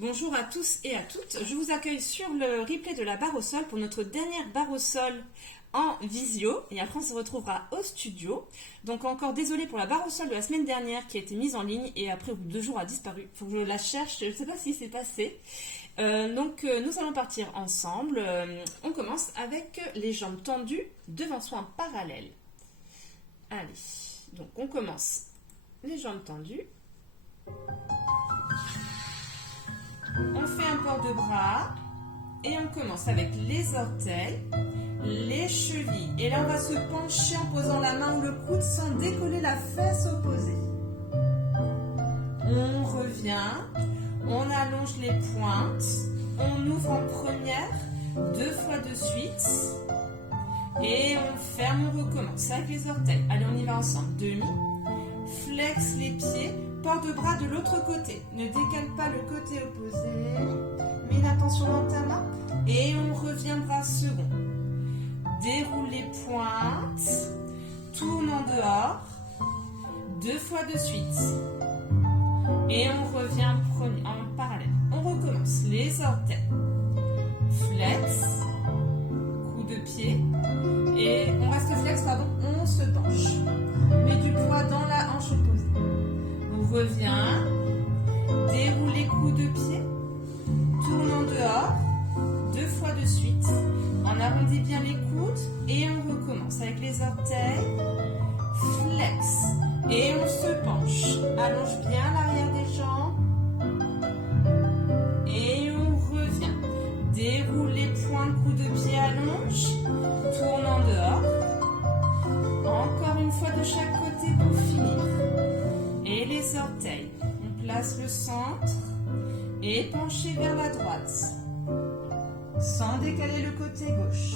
Bonjour à tous et à toutes. Je vous accueille sur le replay de la barre au sol pour notre dernière barre au sol en visio. Et après, on se retrouvera au studio. Donc, encore désolé pour la barre au sol de la semaine dernière qui a été mise en ligne et après, au bout de 2 jours, a disparu. Il faut que je la cherche. Je ne sais pas si c'est passé. Nous allons partir ensemble. On commence avec les jambes tendues devant soi en parallèle. Allez. Donc, on commence les jambes tendues. On fait un port de bras et on commence avec les orteils, les chevilles. Et là, on va se pencher en posant la main ou le coude sans décoller la fesse opposée. On revient, on allonge les pointes, on ouvre en première, 2 fois de suite. Et on ferme, on recommence avec les orteils. Allez, on y va ensemble. Demi, flex les pieds. Port de bras de l'autre côté. Ne décale pas le côté opposé. Mets l'attention dans ta main. Et on revient bras second. Déroule les pointes. Tourne en dehors. 2 fois de suite. Et on revient en parallèle. On recommence. Les orteils. Flex. Coup de pied. Et on reste flex, pardon. On se penche. Mets du poids dans la hanche opposée. On revient, déroule les coups de pied, tourne en dehors, 2 fois de suite. On arrondit bien les coudes et on recommence avec les orteils, flex. Et on se penche, allonge bien l'arrière des jambes et on revient. Déroule les points, coups de pied, allonge, tourne en dehors. Encore une fois de chaque côté pour finir. Et les orteils, on place le centre et pencher vers la droite, sans décaler le côté gauche.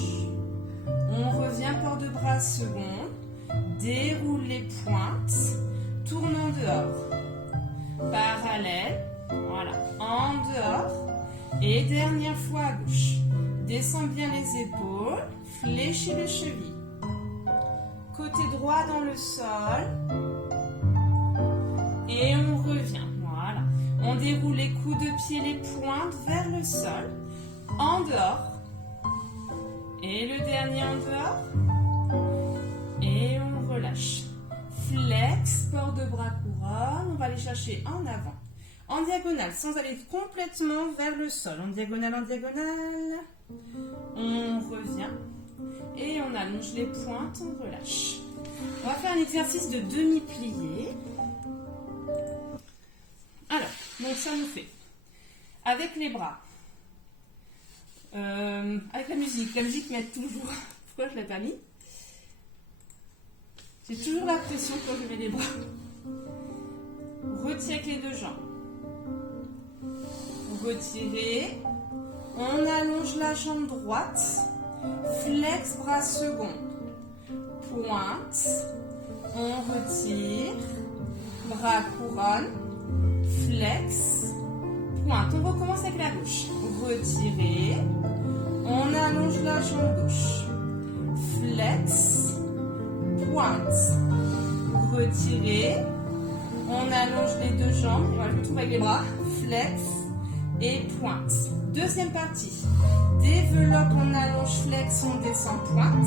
On revient port de bras second, déroule les pointes, tourne en dehors, parallèle, voilà, en dehors, et dernière fois à gauche. Descends bien les épaules, fléchis les chevilles. Côté droit dans le sol. Et on revient, voilà. On déroule les coups de pied, les pointes vers le sol, en dehors. Et le dernier en dehors. Et on relâche. Flex, port de bras couronne. On va les chercher en avant. En diagonale, sans aller complètement vers le sol. En diagonale, en diagonale. On revient. Et on allonge les pointes, on relâche. On va faire un exercice de demi-plié. Alors, donc ça nous fait, avec les bras, avec la musique m'aide toujours. Pourquoi je ne l'ai pas mis? J'ai toujours la pression quand je mets les bras. Retirez avec les 2 jambes. Retirez. On allonge la jambe droite. Flex, bras second. Pointe. On retire. Bras couronne. Flex, pointe. On recommence avec la gauche. Retirez. On allonge la jambe gauche. Flex, pointe. Retirez. On allonge les 2 jambes. Voilà, je me trouve avec les bras. Flex et pointe. Deuxième partie. Développe, on allonge, flex, on descend, pointe.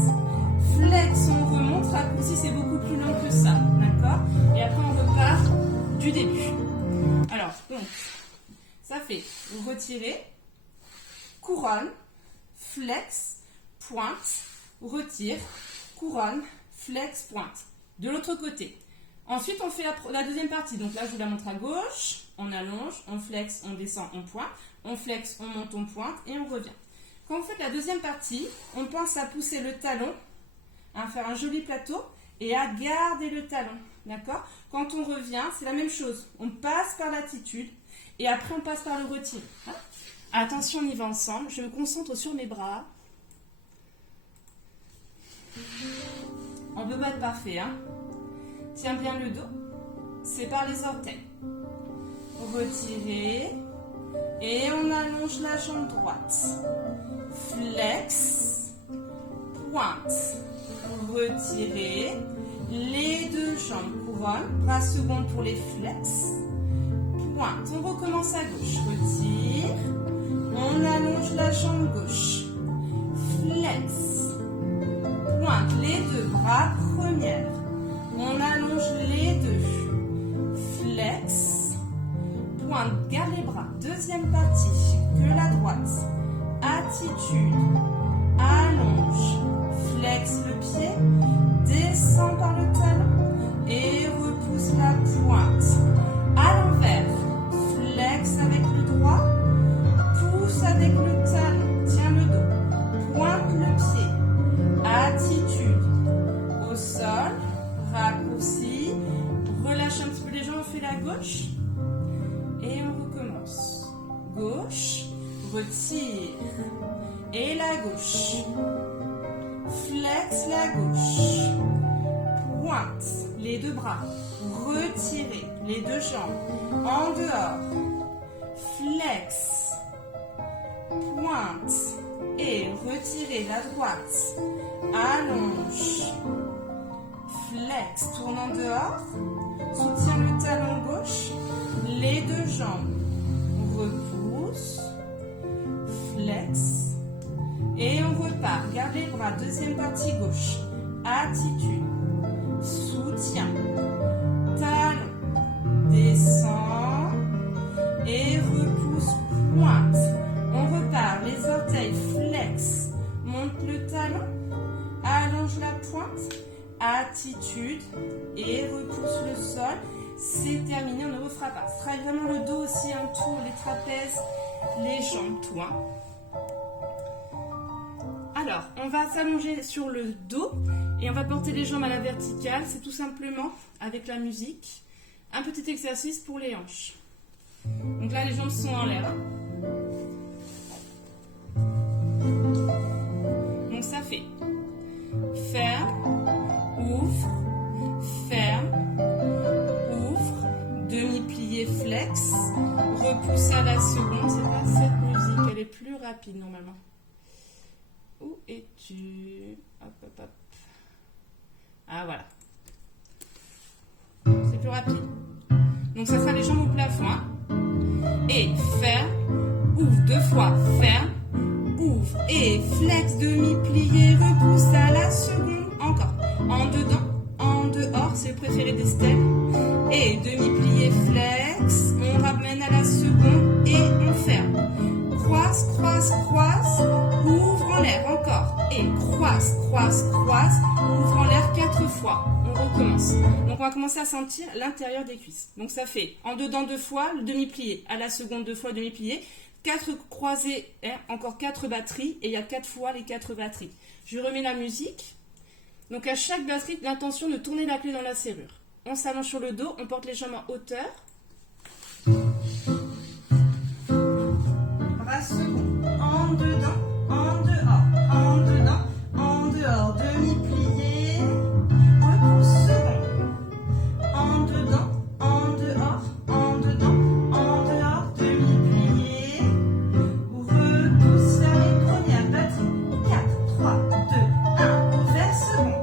Flex, on remonte, raccourci, c'est beaucoup plus long que ça. D'accord? Et après, on repart du début. Alors, donc, ça fait retirer, couronne, flex, pointe, retire, couronne, flex, pointe. De l'autre côté. Ensuite, on fait la deuxième partie. Donc là, je vous la montre à gauche. On allonge, on flex, on descend, on pointe. On flex, on monte, on pointe et on revient. Quand vous faites la deuxième partie, on pense à pousser le talon, à faire un joli plateau et à garder le talon. D'accord? Quand on revient, c'est la même chose. On passe par l'attitude et après on passe par le retire. Hein? Attention, on y va ensemble. Je me concentre sur mes bras. On peut pas être parfait. Hein? Tiens bien le dos. Sépare les orteils. Retirez. Et on allonge la jambe droite. Flex. Pointe. Retirez. Les 2 jambes couronne, bras second pour les flex, pointe. On recommence à gauche. Retire. On allonge la jambe gauche. Flex. Pointe les deux bras. Première. On allonge les deux. Flex. Pointe. Garde les bras. Deuxième partie. Que la droite. Attitude. Allonge. Flex le pied. Descend par le talon. Et repousse la pointe. À l'envers. Flex avec le droit. Pousse avec le talon. Tiens le dos. Pointe le pied. Attitude. Au sol. Raccourci. Relâche un petit peu les jambes. On fait la gauche. Et on recommence. Gauche. Retire. Et la gauche. Flex la gauche. Pointe. Les deux bras. Retirez les deux jambes. En dehors. Flex. Pointe. Et retirez la droite. Allonge. Flex. Tourne en dehors. Soutiens le talon gauche. Les deux jambes. Repousse. Flex. Et on repart. Garde les bras. Deuxième partie gauche. Attitude. Soutien. Talon. Descend. Et repousse. Pointe. On repart. Les orteils. Flex. Monte le talon. Allonge la pointe. Attitude. Et repousse le sol. C'est terminé. On ne refera pas. Travaille vraiment le dos aussi. Un tour. Les trapèzes. Les jambes. Tout. Hein. Alors, on va s'allonger sur le dos et on va porter les jambes à la verticale. C'est tout simplement, avec la musique, un petit exercice pour les hanches. Donc là, les jambes sont en l'air. Donc ça fait ferme, ouvre, demi-plié, flex, repousse à la seconde. C'est pas cette musique, elle est plus rapide normalement. Où es-tu? Hop, hop, hop. Ah, voilà. C'est plus rapide. Donc, ça sera les jambes au plafond. Hein. Et ferme, ouvre deux fois, ferme, ouvre et flex, demi-plié, repousse à la seconde. Encore. En dedans, en dehors, c'est le préféré d'Estelle. Et demi-plié, flex, on ramène à la seconde et on ferme. Croise, croise, croise, ouvre en l'air, encore. Et croise, croise, croise, ouvre en l'air 4 fois. On recommence. Donc on va commencer à sentir l'intérieur des cuisses. Donc ça fait en dedans 2 fois, le demi-plié. À la seconde 2 fois, le demi-plié. 4 croisés, hein, encore 4 batteries. Et il y a 4 fois les 4 batteries. Je remets la musique. Donc à chaque batterie, l'intention de tourner la clé dans la serrure. On s'allonge sur le dos, on porte les jambes en hauteur. Bras second, en dedans, en dehors, en dehors, demi-plié, repousse second, en dedans, en dehors, demi-plié, repousse vers les premières batteries, 4, 3, 2, 1, ouvert second,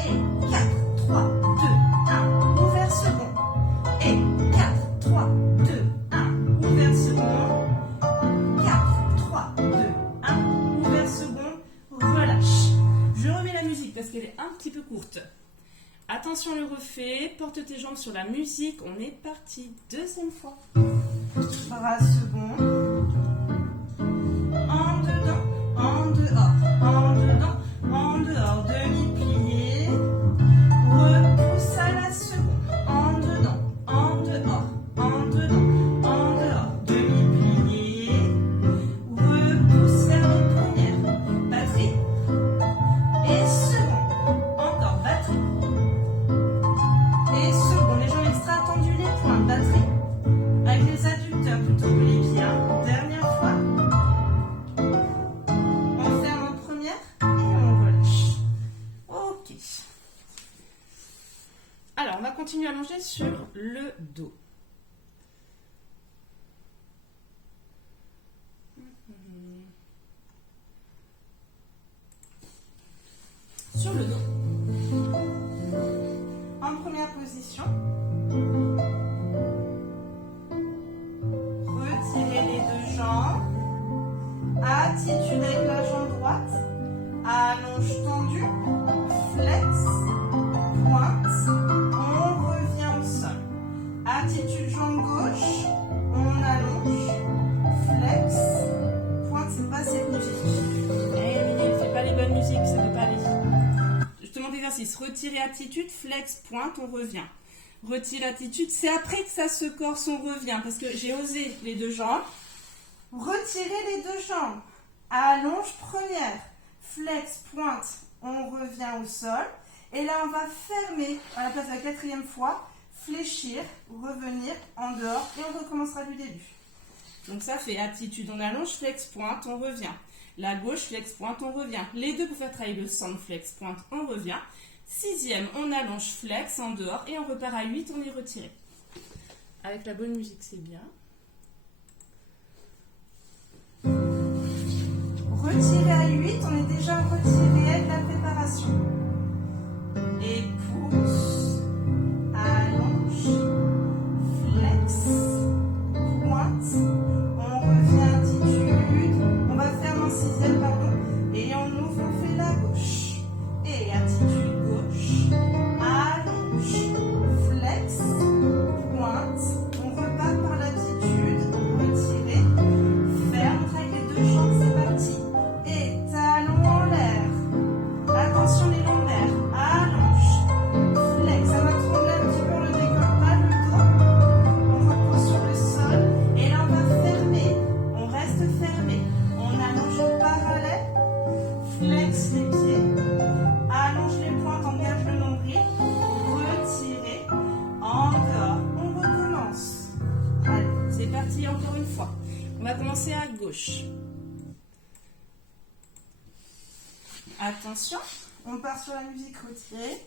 et 4, 3, 2, 1, ouvert second, et 4, 3, 2, 1, ouvert second. 4, 3, 2, 1, ouvert second, relâche. Je remets la musique parce qu'elle est un petit peu courte. Attention, on le refait. Porte tes jambes sur la musique. On est parti. Deuxième fois. Bras second. En dedans, en dehors, en dehors, demi-plié. Repousse à la seconde. En dedans, en dehors, demi-plié. Repousse vers les premières. Batterie. Et second. Encore batterie. Et second. Les jambes extra tendues, les poings. Batterie. Avec les adducteurs plutôt que les pieds. Dernière fois. On ferme en première et on relâche. Ok. Alors, on va continuer à allonger sur le dos. Sur le dos. En première position. retirer attitude, flex, pointe, on revient. Retire attitude, c'est après que ça se corse, on revient, parce que j'ai osé les deux jambes. Retirer les deux jambes. Allonge première, flex, pointe, on revient au sol. Et là, on va fermer à la place de la quatrième fois, fléchir, revenir en dehors et on recommencera du début. Donc ça fait attitude, on allonge, flex, pointe, on revient. La gauche, flex, pointe, on revient. Les deux pour faire travailler le centre, flex, pointe, on revient. Sixième, on allonge, flex, en dehors et on repart à 8, on est retiré. Avec la bonne musique, c'est bien. Retirer à 8, on est déjà en retiré avec la préparation. Et pousse, allonge, flex, pointe, on revient attitude, on va faire en sixième, pardon, et on ouvre, on fait la gauche. Et attitude gauche, allonge, flex, pointe, on repart par l'attitude, retiré, ferme, avec les deux jambes, c'est parti. Et talons en l'air, attention les lombaires, allonge, flex, ça va trembler un petit peu le décolle, pas le dos, on repose sur le sol, et là on va fermer, on reste fermé, on allonge en parallèle, flex les pieds, allonge les pointes, engage le nombril, retirez, en dehors, on recommence. Allez, c'est parti encore une fois. On va commencer à gauche. Attention, on part sur la musique retirée.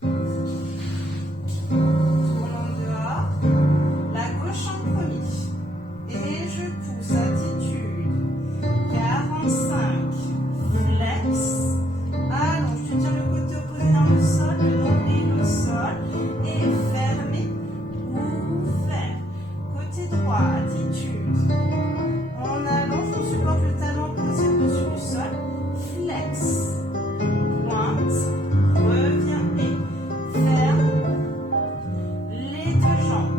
Tourne en dehors. La gauche en premier. Et je pousse, attitude. 45. Flex. Allonge, tu tiens le côté opposé dans le sol, le nombril au sol. Et fermé. Ouvert. Côté droit, attitude. On allonge, on supporte le talon posé au-dessus du sol. Flex. Pointe. Reviens et ferme. Les deux jambes.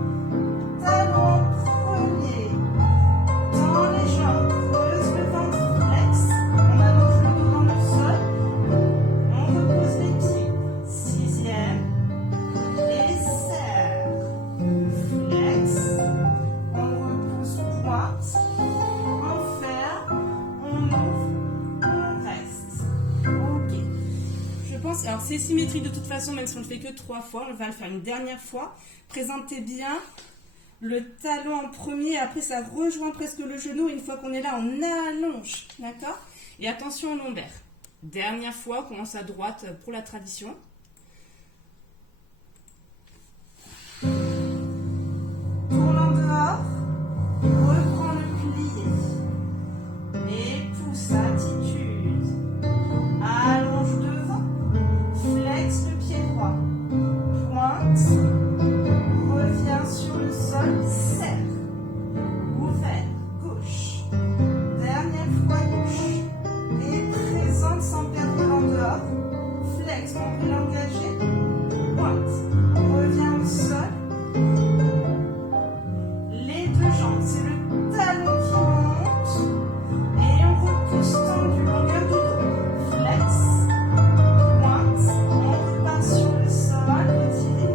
Talon premier. Dans les jambes. Creuse le ventre. Flex. On allonge le dos dans le sol. On repose les pieds. Sixième. Et serre. Flex. On repousse pointe. On ferme. On ouvre. On reste. Ok. Je pense, alors c'est symétrique de toute façon, même si on ne le fait que 3 fois, on va le faire une dernière fois. Présentez bien le talon en premier, après ça rejoint presque le genou. Une fois qu'on est là, on allonge, d'accord? Et attention au lombaire. Dernière fois, on commence à droite pour la tradition. Tourne en dehors, reprends le plié. Et pousse, attitude. Allonge devant, flex le pied droit. Pointe, reviens sur le sol, serre. Ouvert, gauche. Dernière fois gauche. Et présente sans perdre l'en dehors. Flex, nombril engagé. Pointe, reviens au sol. Les deux jambes, c'est le talon qui monte. Et on repousse tendu, longueur du dos. Flex, pointe, on repart sur le sol, retiré.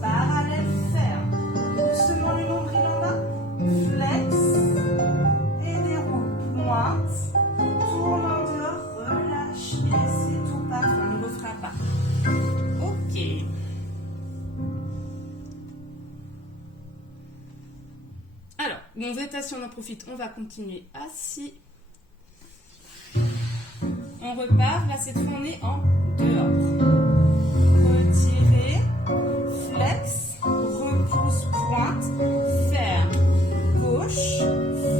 Parallèle ferme. Doucement le nombril en bas. Flex. Et déroule. Pointe. Tourne en dehors, relâche. Et c'est tout parfait. On ne refera pas. Ok. Alors, bon, rotation, on en profite, on va continuer assis. On repart, là cette fois on est en dehors. Retirez, flex, repousse, pointe, ferme, gauche,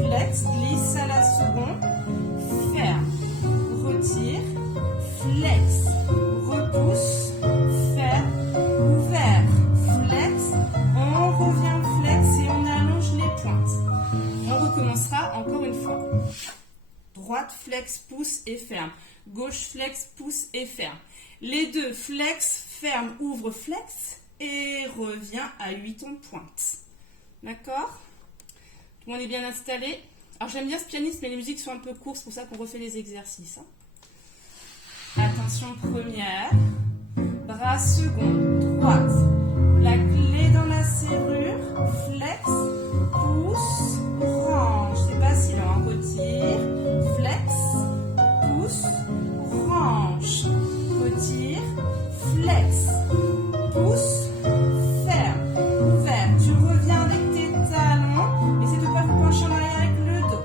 flex, glisse à la seconde, ferme, retire, flex, repousse, ferme, ouvert, flex, on revient flex et on allonge les pointes. On recommencera encore une fois. Droite, flex, pousse et ferme. Gauche, flex, pousse et ferme. Les deux, flex, ferme, ouvre, flex et revient à 8 en pointe. D'accord? Tout le monde est bien installé? Alors j'aime bien ce pianiste, mais les musiques sont un peu courtes, c'est pour ça qu'on refait les exercices. Hein. Attention, première. Bras second, droite. La clé dans la serrure, flex, pousse, range. C'est facile, on retire, flex, pousse, range. Retire, flex, pousse, ferme, ouvert. Tu reviens avec tes talons. Essaie de ne pas vous pencher en arrière avec le dos.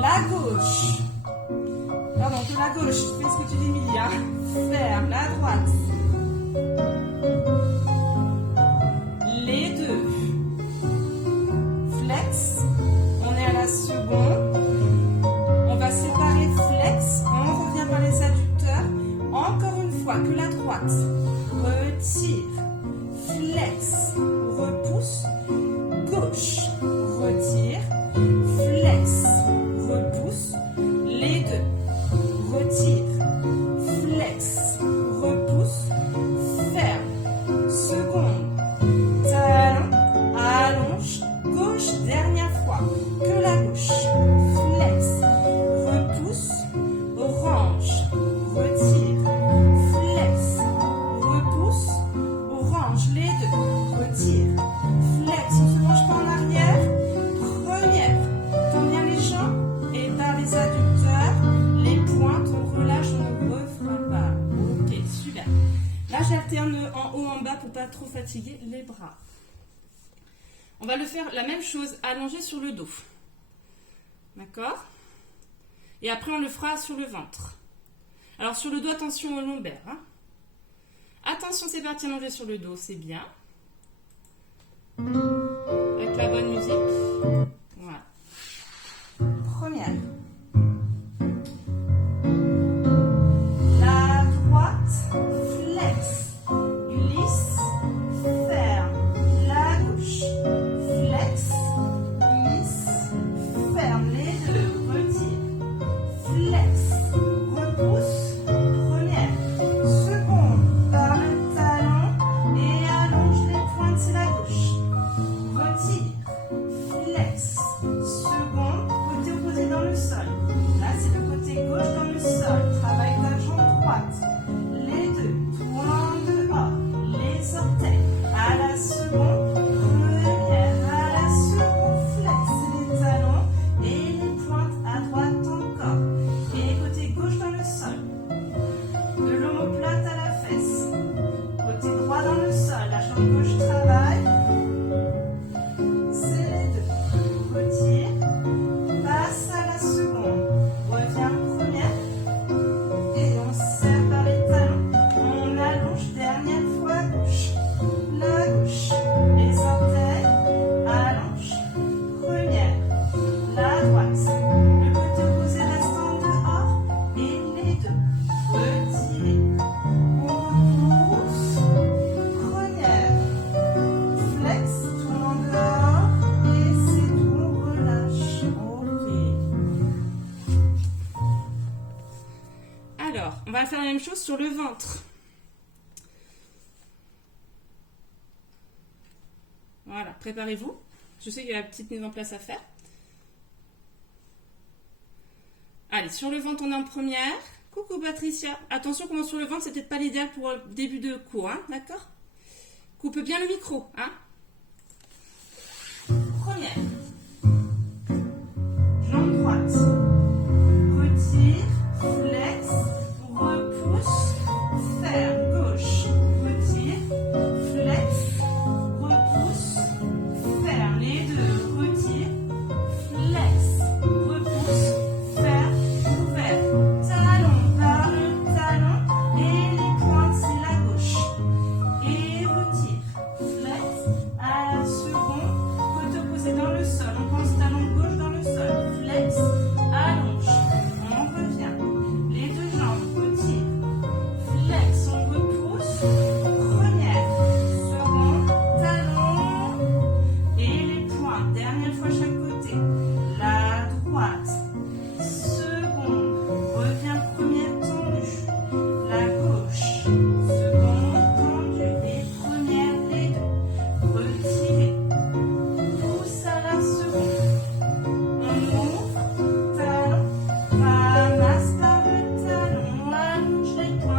La gauche. Pardon, la gauche. Fais ce que tu dis, Emilia. Ferme, la droite. Les deux. Flex. On est à la seconde. On va séparer flex. On revient par les adducteurs. Encore une fois, que la droite. Retire. Flex. Repousse. Gauche. Retire. Flex. Repousse. Les deux. Retire. Flex. Repousse. Ferme. Seconde. Talon. Allonge. Gauche. Dernière fois. Que la gauche. Flex. Repousse. Range. Retire. Flex. Repousse. Range. Les deux. Retire. Flex. On ne se penche pas en arrière. Première. Tends bien les jambes et par les adducteurs. Les pointes, on relâche, on ne refera pas. Ok, super. Là, j'alterne en haut, en bas pour pas trop fatiguer les bras. On va le faire la même chose, allongé sur le dos. D'accord? Et après, on le fera sur le ventre. Alors, sur le dos, attention au lombaire. Hein. Attention, c'est parti, allongé sur le dos, c'est bien. Avec la bonne musique. Voilà. Première. La droite, flex, glisse, ferme. La gauche, flex, glisse, ferme. Les deux, retire, flex, repousse. Première, seconde, par le talon et allonge les pointes, c'est la gauche. Retire, flex, seconde, côté opposé dans le sol. Là, c'est le côté gauche dans le sol. Travaille ta jambe droite. Les deux, tournant dehors. Les orteils à la seconde. Première, à la seconde, flex les talons et les pointes à droite encore. Et côté gauche dans le sol. De l'omoplate à la fesse. Côté droit dans le sol. La jambe gauche travaille. C'est les deux. Retire. Passe à la seconde. Reviens première. Et on serre par les talons. On allonge dernière fois gauche. La gauche. Les orteils. Allonge. Première. La droite. Le côté opposé restant dehors. Et les deux. Retirez. On pousse. Première. Flex. Tournant dehors. Et c'est tout. On relâche. Ok. Alors, on va faire la même chose sur le ventre. Voilà, préparez-vous. Je sais qu'il y a la petite mise en place à faire. Allez, sur le ventre, on est en première. Coucou Patricia. Attention, comment sur le ventre, c'est peut-être pas l'idéal pour le début de cours, hein, d'accord? Coupe bien le micro, hein. Première. Jambe droite. Retire, flex, repousse, ferme, gauche. Retire, flex, repousse, ferme. Les deux, retire, flex, repousse, ferme, ouvert. Talon par le talon et les pointes, c'est la gauche. Et retire, flex, à la seconde, côté opposé dans le sol. On pense talon gauche dans le sol. Flex, allonge. On revient. Les deux jambes, retire. Flex, on repousse. Première, seconde, talon. Et les pointes. Dernière fois chaque côté. La droite. Seconde. Revient première tendue. La gauche. Seconde tendue. Et première, les deux. Retirez. Pousse à la seconde. On ouvre. Talon. Ramasse par le talon. Allonge les pointes.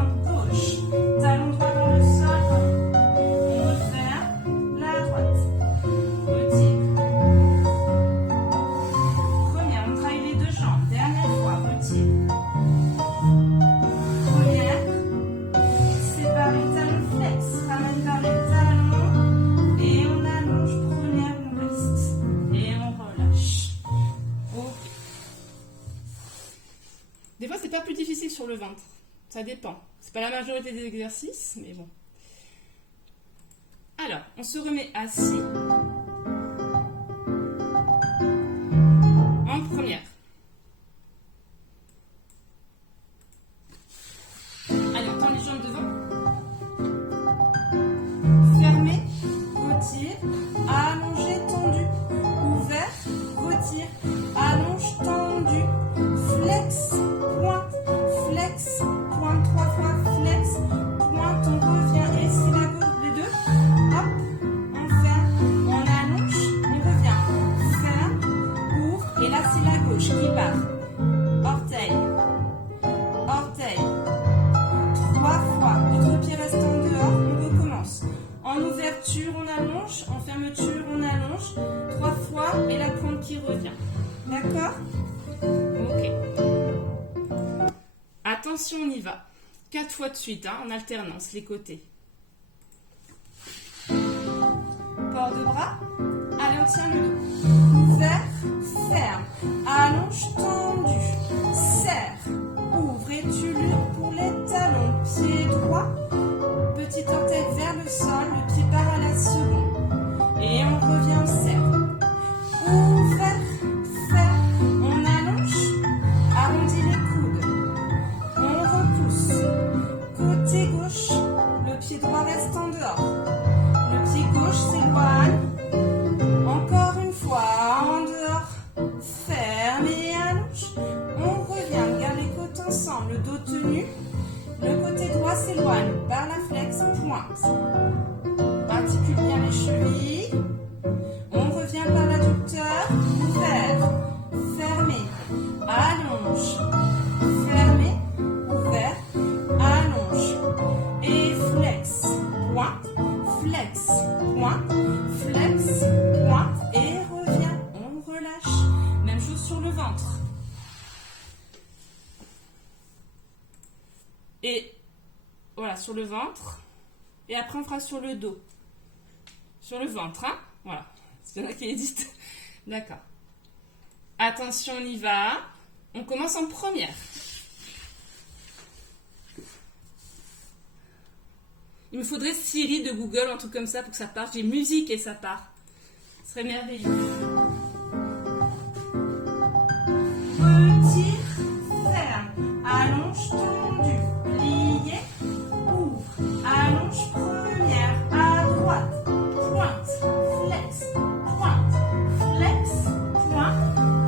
sur le ventre. Ça dépend. C'est pas la majorité des exercices, mais bon. Alors, on se remet assis. En première. Allez, on tend les jambes devant. Fermé, retire, allongé, tendu. Ouvert, retire, allonge, tendu. Flex, pointe, flex, pointe 3 fois, flex, pointe, on revient. Et c'est la gauche des deux. Hop, on ferme, on allonge, on revient. Ferme, ouvre, et là c'est la gauche qui part. Orteil, orteil. 3 fois, l'autre pied reste en dehors, on recommence. En ouverture, on allonge, en fermeture, on allonge. 3 fois, et la pointe qui revient. D'accord ? Ok. Attention, on y va. 4 fois de suite, hein, en alternance, les côtés. Port de bras. Allez, on tient le dos. Ouvert, ferme. Allonge, tendu. Serre. Ouvre et tu luttes pour les talons. Pied droit. Petit orteil vers le sol. Le pied part à la seconde. Et on revient, on serre. Ouvert, ferme. On allonge. Arrondis les coudes. On repousse. Côté gauche. Le pied droit reste en dehors. Le pied gauche s'éloigne. Encore une fois, en dehors. Ferme et allonge. On revient, garde les côtes ensemble, le dos tenu. Le côté droit s'éloigne par la flex, pointe. Articule bien les chevilles. On revient par l'adducteur. Ouvert, fermé, allonge. Fermé, ouvert, allonge. Et flex, pointe, flex, pointe, flex, pointe. Et revient, on relâche. Même chose sur le ventre. Et voilà, sur le ventre. Et après, on fera sur le dos. Sur le ventre, hein. Voilà. S'il y en a qui hésitent. D'accord. Attention, on y va. On commence en première. Il me faudrait Siri de Google, un truc comme ça, pour que ça parte. J'ai musique et ça part. Ce serait merveilleux. Retire, ferme, allonge, tendu, plié, ouvre, allonge, première, à droite, pointe, flex, pointe,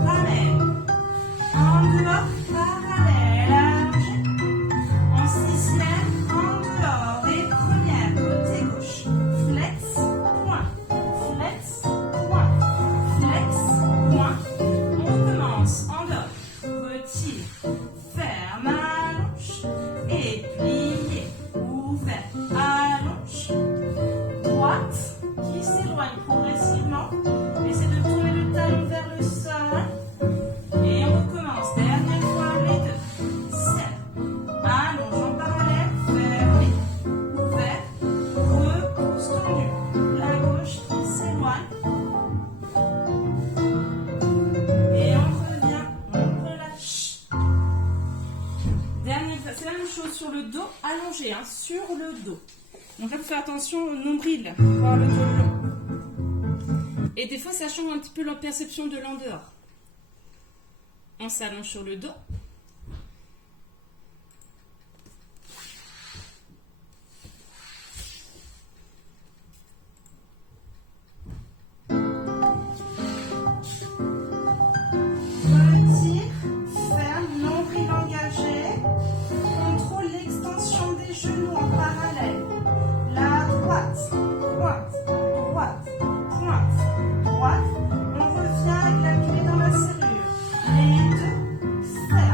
ramène, en dehors, parallèle, allongé, en sixième, en dehors, et première, côté gauche, flex, pointe, on recommence, en dehors, retire, ferme, allonge, et plié, ouvert, allonge, droite, qui s'éloigne progressivement, essaie de tourner le talon vers le sol, et on recommence, dernière fois les deux, serre, allonge en parallèle, fermé, ouvert, repousse tendu, la gauche qui s'éloigne, et on revient, on relâche. Dernière fois, c'est la même chose sur le dos, allongé, hein, sur le dos. Donc là, il faut faire attention au nombril, pour avoir le dos long. Et des fois, ça change un petit peu leur perception de l'endeur. On s'allonge sur le dos. Retire, ferme, nombril engagé. Contrôle l'extension des genoux en parallèle. La droite, pointe, droite, pointe, droite. On revient avec la clé dans la serrure. Les deux, ferme.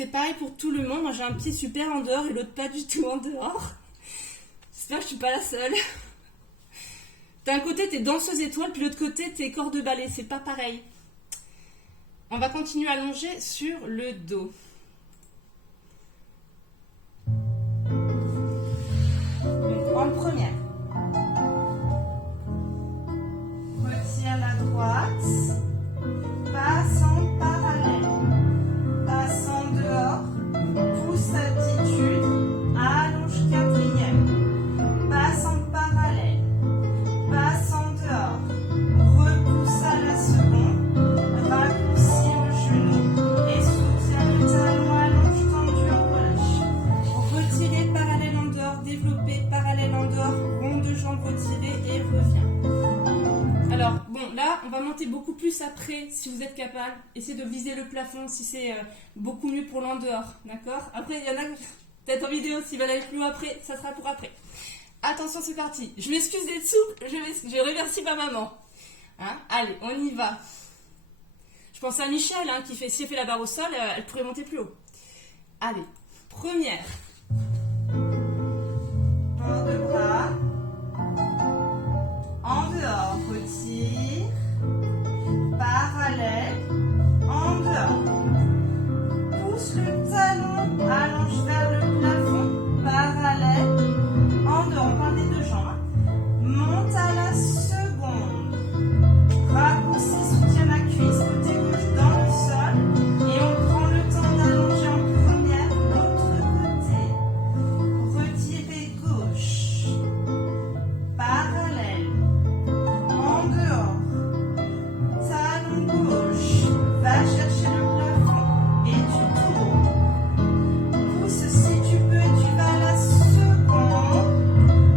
c'est pareil pour tout le monde. Moi, j'ai un pied super en dehors et l'autre pas du tout en dehors. J'espère que je suis pas la seule. D'un côté, t'es danseuse étoile, puis de l'autre côté, t'es corps de ballet. C'est pas pareil. On va continuer à allonger sur le dos. Donc, en première. Retire la droite. Passe en parallèle. Passe en dehors. Pousse attitude. Allonge quatrième. Passe en parallèle. Passe en dehors. Repousse à la seconde. Raccourcis au genou. Et soutiens le talon. Allonge tendu. Relâche. Retirez parallèle en dehors. Développez parallèle en dehors. Rond de jambe retirée et reviens. Alors, bon, là, on va monter beaucoup plus après, si vous êtes capable. Essayez de viser le plafond si c'est beaucoup mieux pour l'en dehors, d'accord? Après, il y en a peut-être en vidéo, s'ils veulent aller plus loin après, ça sera pour après. Attention, c'est parti. Je m'excuse d'être souple, je remercie ma maman. Hein? Allez, on y va. Je pense à Michel, hein, qui fait, si elle fait la barre au sol, elle pourrait monter plus haut. Allez, première. Tour de bras. En dehors, retire, parallèle, en dehors. Pousse le talon, allonge vers le plafond, parallèle, en dehors, on parle des deux jambes. Monte à la seconde. Raccourcis, soutient la cuisse, côté gauche dans le sol. Et on prend le temps d'allonger en première, l'autre côté. Retirez gauche, parallèle. En dehors, talon gauche, va chercher le plafond et tu tournes. Pousse si tu peux et tu vas à la seconde.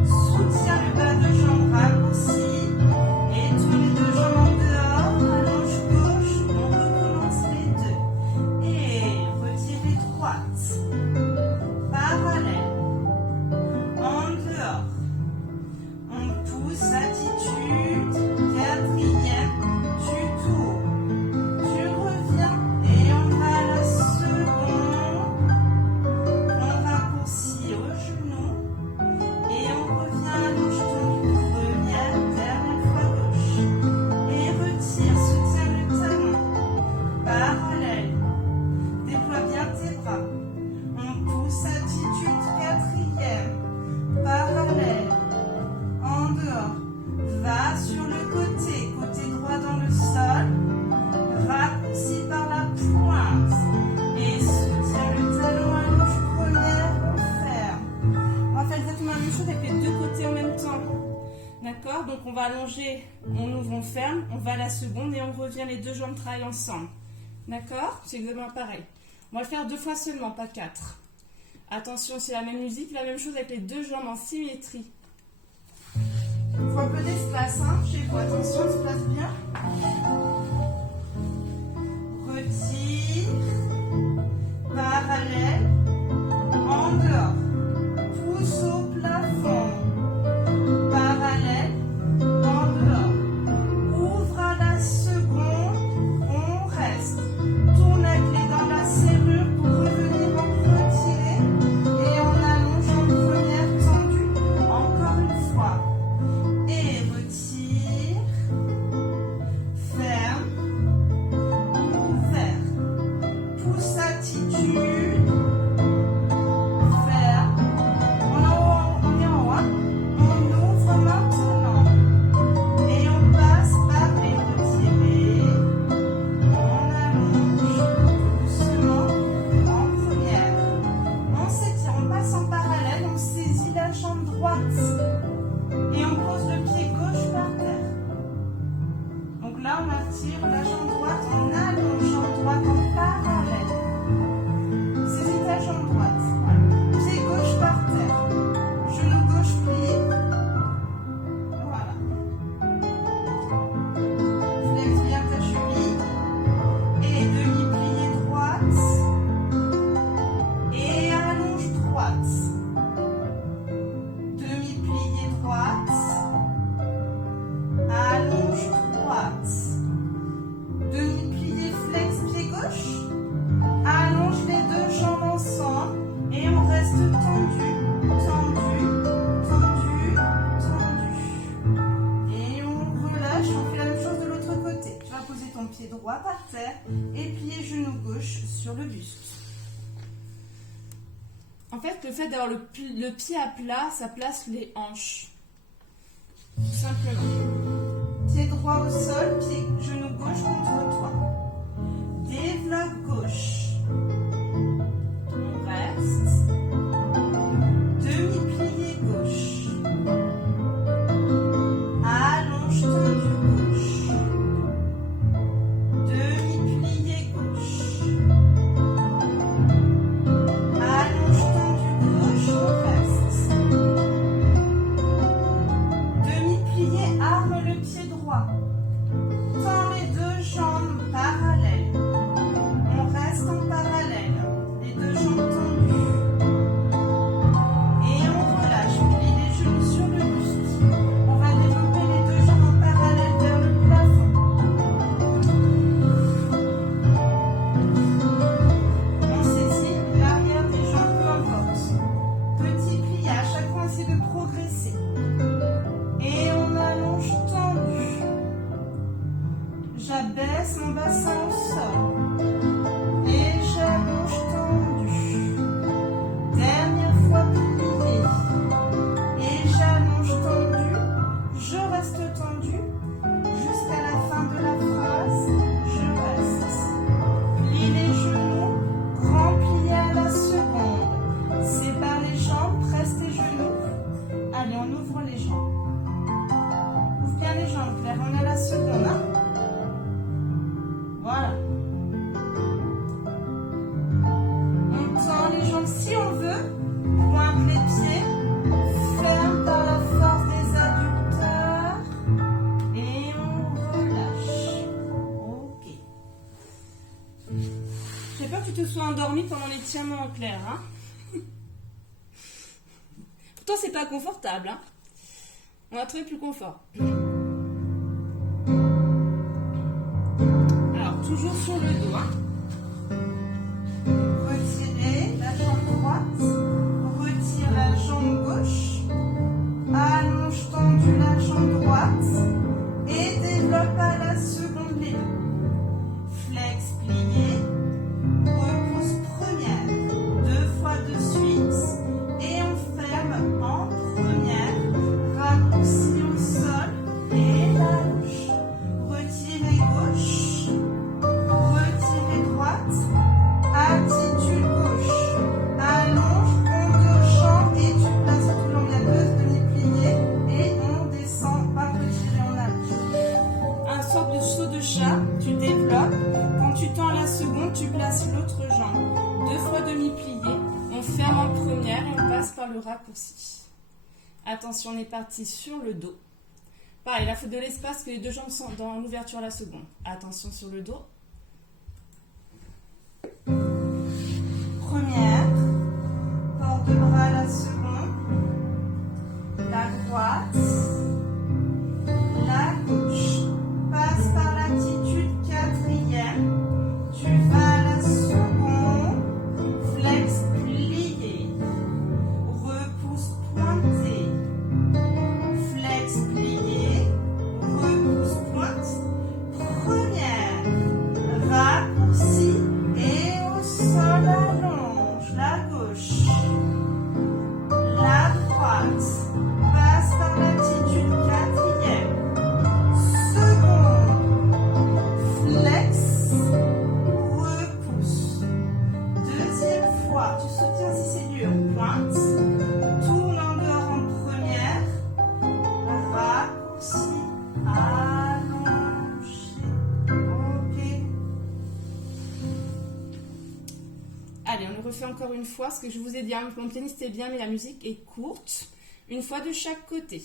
Soutiens le bas de jambe raccourci et tourne les deux jambes en dehors. Allonge gauche, on recommence les deux. Et retirez droite, parallèle, en dehors. On pousse, attitude, quatrième, tu tournes, tu reviens et on va à la seconde, on raccourcit au genou et on revient à allonge tendu, première, dernière fois gauche et retire, soutiens le talon, parallèle, déploie bien tes bras, on pousse, attitude, quatrième, parallèle. En dehors, va sur le côté droit dans le sol, raccourcis par la pointe et soutiens le talon, allonge première, on ferme. On va faire exactement la même chose avec les deux côtés en même temps. D'accord? Donc on va allonger, on ouvre, on ferme, on va à la seconde et on revient, les deux jambes travaillent ensemble. D'accord? C'est exactement pareil. On va le faire 2 fois seulement, pas 4. Attention, c'est la même musique, la même chose avec les deux jambes en symétrie. Il faut un peu d'espace, hein, chez vous. Attention, se passe bien. Retire. Parallèle. En dehors. Pousse au plafond. Parallèle. En dehors. Ouvre à la seconde. On reste. Tourne la clé dans la serrure pour revenir en retirer. Et on allonge en première tendue. Encore une fois. Et retire, ferme, ouvert, pousse attitude, ferme, on est en haut, hein? On ouvre maintenant et on passe par les retirés, on allonge doucement en première, on s'étire, on passe en parallèle, on saisit la jambe droite. Et on pose le pied gauche par terre. Donc là, on attire la jambe droite, on allonge jambe droite en parallèle. Saisis ta jambe droite. Voilà. Pied gauche par terre. Genou gauche plié. Voilà. Flex bien ta cheville. Et demi-plié droite. Et allonge droite. Demi-plié droite, allonge droite, droit par terre et pliez genou gauche sur le buste. En fait, le fait d'avoir le pied à plat, ça place les hanches. Tout simplement. Pied droit au sol, pied genou gauche contre toi. Développe gauche. On reste. Demi-plié gauche. Allonge tendu gauche. Demi-plié gauche. Allonge tendu gauche, on reste. Demi-plié, arme le pied droit. Tends les deux jambes parallèles. On reste en parallèle. Les deux jambes tendues. Et on relâche. Plie les genoux sur le buste. On va développer les deux jambes en parallèle vers le plafond. On saisit l'arrière des jambes, peu importe. Petit pli, à chaque fois on essaie de progresser. Et on allonge tendu. J'abaisse mon bassin au sol. Et j'allonge tendu. Dernière fois plié. Et j'allonge tendu. Je reste tendu. Jusqu'à la fin de la phrase, je reste. Plie les genoux. Grand plié à la seconde. Sépare les jambes, presse tes genoux. Allez, on ouvre les jambes. Ouvre bien les jambes, Claire. On est à la seconde, hein? Voilà. On tend les jambes si on veut. Pointe les pieds. Ferme par la force des adducteurs. Et on relâche. Ok. J'ai peur que tu te sois endormi pendant l'étirement en clair. Hein. Pourtant, c'est pas confortable. Hein. On va trouver plus confort. Alors, toujours sur le dos. Hein. Retirez la jambe droite. Retire la jambe gauche. Allonge tendu la jambe droite. Et développe à la seconde les deux. Flex plié. Repousse première. 2 fois de suite. Et on ferme en première. Raccourci au sol. Et lâche. Retirez gauche. Retirez droite. Attitude gauche. Allonge, onde au champ et tu places tout long de la demi-plié. Et on descend par retirer en allonge. Un sorte de saut de chat, tu développes. Quand tu tends la seconde, tu places l'autre jambe. 2 fois demi-plié. On ferme en première et on passe par le raccourci. Attention, on est parti sur le dos. Pareil, il faut de l'espace que les deux jambes sont dans l'ouverture à la seconde. Attention sur le dos. Première, port de bras à la seconde, la droite, la gauche, passe par l'attitude quatrième, tu vas à la seconde, flex plié, repousse pointé, flex plié, repousse pointe, première, raccourci et au sol allonge, la gauche, la droite, passe par l'attitude quatrième, seconde, flex, repousse, deuxième fois, tu soutiens si c'est dur, pointe, tourne en dehors en première, raccourci, allongé, ok. Allez, on le refait encore une fois. Ce que je vous ai dit, hein, mon pianiste est bien, mais la musique est courte. Une fois de chaque côté.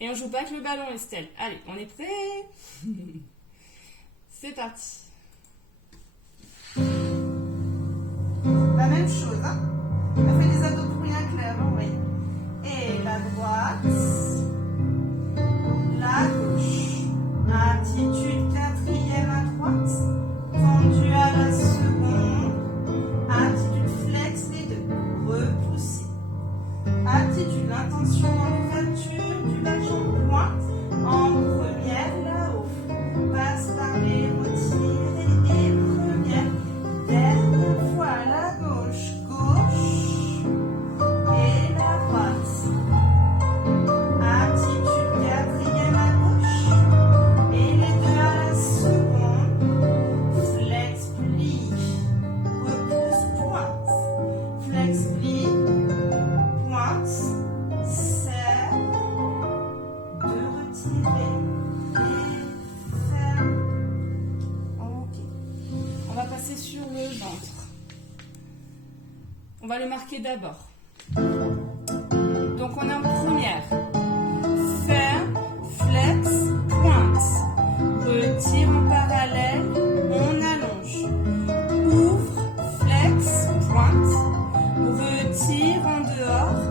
Et on joue pas avec le ballon, Estelle. Allez, on est prêts? C'est parti. La même chose, hein. On fait des abdos pour rien, Claire, oui. Et la droite, la gauche. Attitude quatrième à droite, tendue à la seconde. Attitude flex les deux, repousser. Attitude, l'intention dans l'ouverture du bas jambe pointe. En première, là-haut. Passe par les rotations. ouvrez et fermez. Ok. On va passer sur le ventre. On va le marquer d'abord. Donc on a en première. Ferme, flex, pointe. Retire en parallèle, on allonge. Ouvre, flex, pointe. Retire en dehors,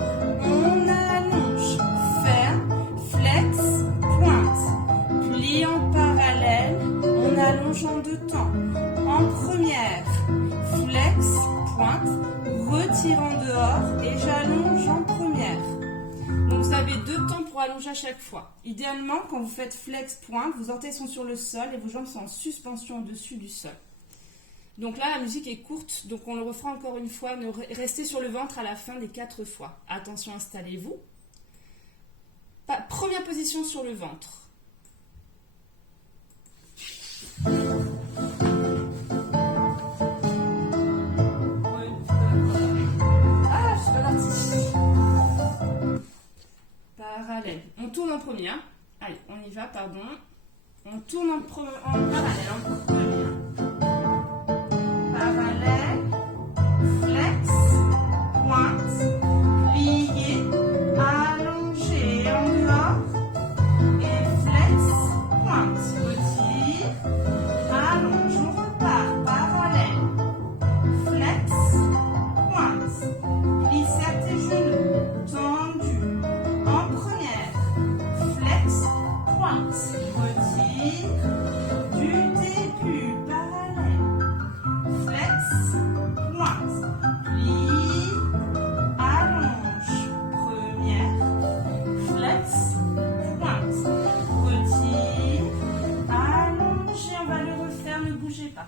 on allonge. Ferme, flex, pointe. Plie en parallèle, on allonge en deux temps. En première, flex, pointe. Retire en dehors et j'allonge en première. Donc vous avez deux temps pour allonger à chaque fois. Idéalement, quand vous faites flex pointe, vos orteils sont sur le sol et vos jambes sont en suspension au-dessus du sol. Donc là, la musique est courte, donc on le refera encore une fois. Restez sur le ventre à la fin des 4 fois. Attention, installez-vous. Première position sur le ventre. Parallèle. On tourne en première. Allez, on y va, pardon. On tourne en parallèle. En première. Parallèle, flex, pointe, plié, allongé en dehors et flex, pointe. Retire, allonge, on repart. Parallèle, flex, pointe, plie serre tes genoux, tendu. En première, flex, pointe, retire, du début, parallèle, flex, pointe, plie, allonge, première, flex, pointe, retire, allonge, et on va le refaire, ne bougez pas.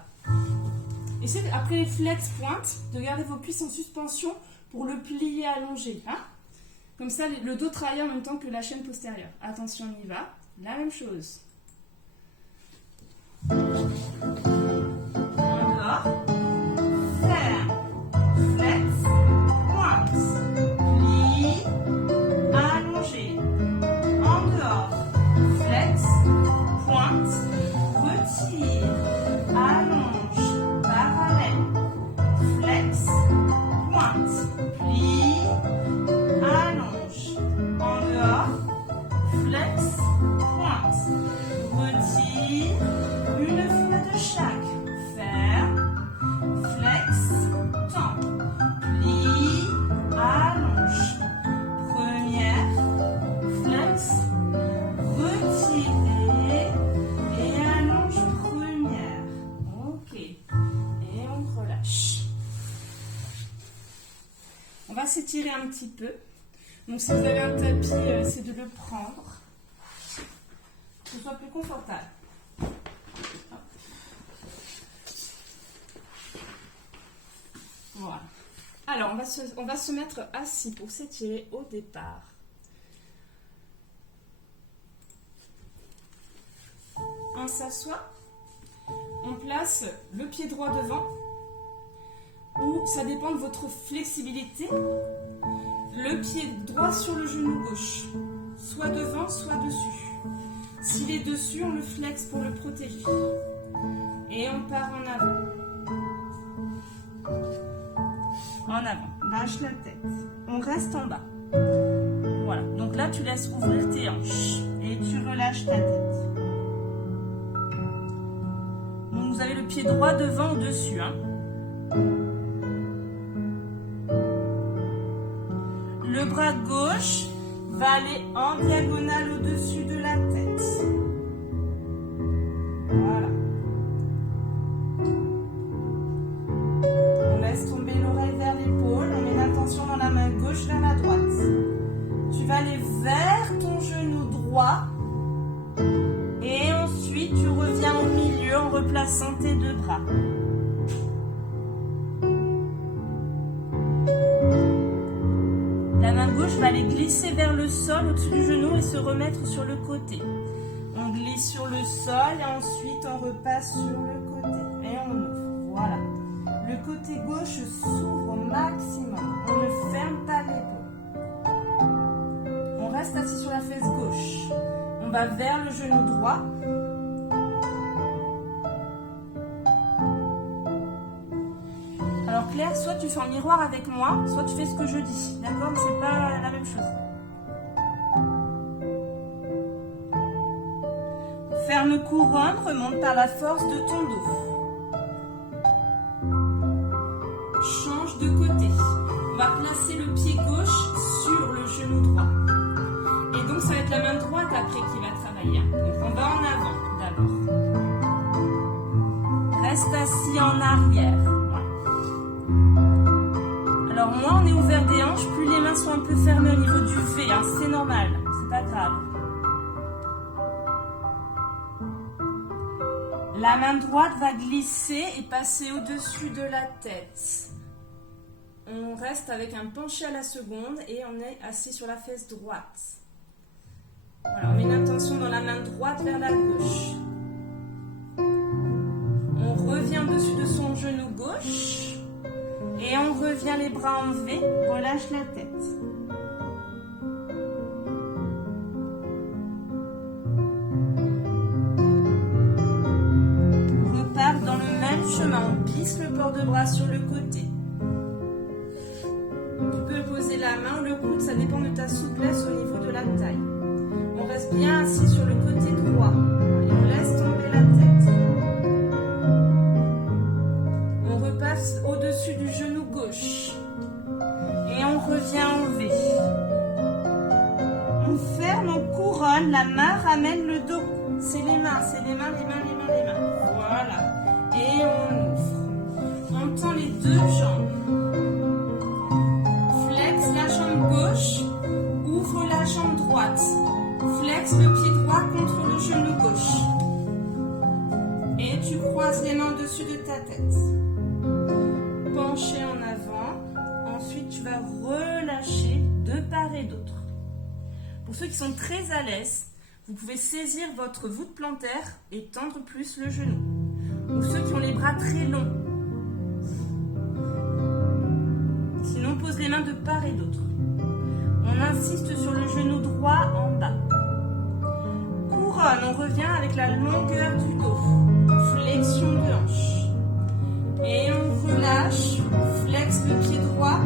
Essayez après flex pointe de garder vos cuisses en suspension pour le plier allongé. Hein? Comme ça, le dos travaille en même temps que la chaîne postérieure. Attention, on y va. La même chose. En dehors, ferme, flex, pointe, plie, allongé. En dehors, flex, pointe, retire, allonge, parallèle, flex, pointe, plie, allonge. En dehors, flex, pointe, retire, une fois de chaque. Ferme, flex, tend, plie, allonge. Première, flex, retirez et allonge première. Ok. Et on relâche. On va s'étirer un petit peu. Donc si vous avez un tapis, c'est de le prendre. Pour que ce soit plus confortable. Hop. Voilà. Alors, on va se mettre assis pour s'étirer au départ. On s'assoit. On place le pied droit devant. Ou ça dépend de votre flexibilité. Le pied droit sur le genou gauche. Soit devant, soit dessus. S'il est dessus, on le flex pour le protéger. Et on part en avant. En avant. Lâche la tête. On reste en bas. Voilà. Donc là, tu laisses ouvrir tes hanches. Et tu relâches ta tête. Donc vous avez le pied droit devant ou dessus. Hein. Le bras gauche va aller en diagonale au-dessus de la tête. Voilà. On laisse tomber l'oreille vers l'épaule. On met l'intention dans la main gauche vers la droite. Tu vas aller vers ton genou droit. Et ensuite, tu reviens au milieu en replaçant tes deux bras. La main gauche va aller glisser vers le sol au-dessus du genou et se remettre sur le côté. On glisse sur le sol et ensuite on repasse sur le côté. Et on ouvre. Voilà. Le côté gauche s'ouvre au maximum. On ne ferme pas l'épaule. On reste assis sur la fesse gauche. On On va vers le genou droit. Alors Claire, soit tu fais en miroir avec moi, soit tu fais ce que je dis. D'accord? C'est pas la même chose. Ferme couronne, remonte par la force de ton dos. Change de côté. On va placer le pied gauche sur le genou droit. Et donc ça va être la main droite après qui va travailler. Donc on va en avant d'abord. Reste assis en arrière. Voilà. Alors moins on est ouvert des hanches, plus les mains sont un peu fermées au niveau du V. Hein. C'est normal, c'est pas grave. La main droite va glisser et passer au-dessus de la tête. On reste avec un penché à la seconde et on est assis sur la fesse droite. Voilà, on met une intention dans la main droite vers la gauche. On revient au-dessus de son genou gauche et on revient les bras en V, relâche la tête. Chemin, on pisse le port de bras sur le côté. Tu peux poser la main ou le coude, ça dépend de ta souplesse au niveau de la taille. On reste bien assis sur le côté droit et on laisse tomber la tête. On repasse au-dessus du genou gauche et on revient en V. On ferme, on couronne, la main ramène le dos. C'est les mains, les mains. Voilà. Et on ouvre. On tend les deux jambes. Flex la jambe gauche. Ouvre la jambe droite. Flex le pied droit contre le genou gauche. Et tu croises les mains au-dessus de ta tête. Pencher en avant. Ensuite, tu vas relâcher de part et d'autre. Pour ceux qui sont très à l'aise, vous pouvez saisir votre voûte plantaire et tendre plus le genou. Ou ceux qui ont les bras très longs. Sinon, pose les mains de part et d'autre. On insiste sur le genou droit en bas. Couronne, on revient avec la longueur du dos. Flexion de hanche. Et on relâche. Flex le pied droit.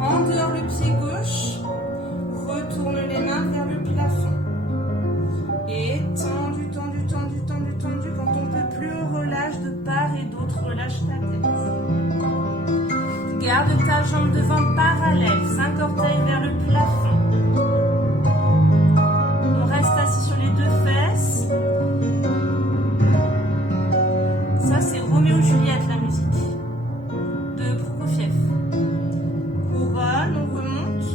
En dehors le pied gauche. Retourne les mains vers le plafond. Et tendu. Quand on ne peut plus, on relâche de part et d'autre, relâche la tête. Garde ta jambe devant parallèle, 5 orteils vers le plafond. On reste assis sur les deux fesses. Ça, c'est Roméo et Juliette, la musique de Prokofiev. Couronne, on remonte.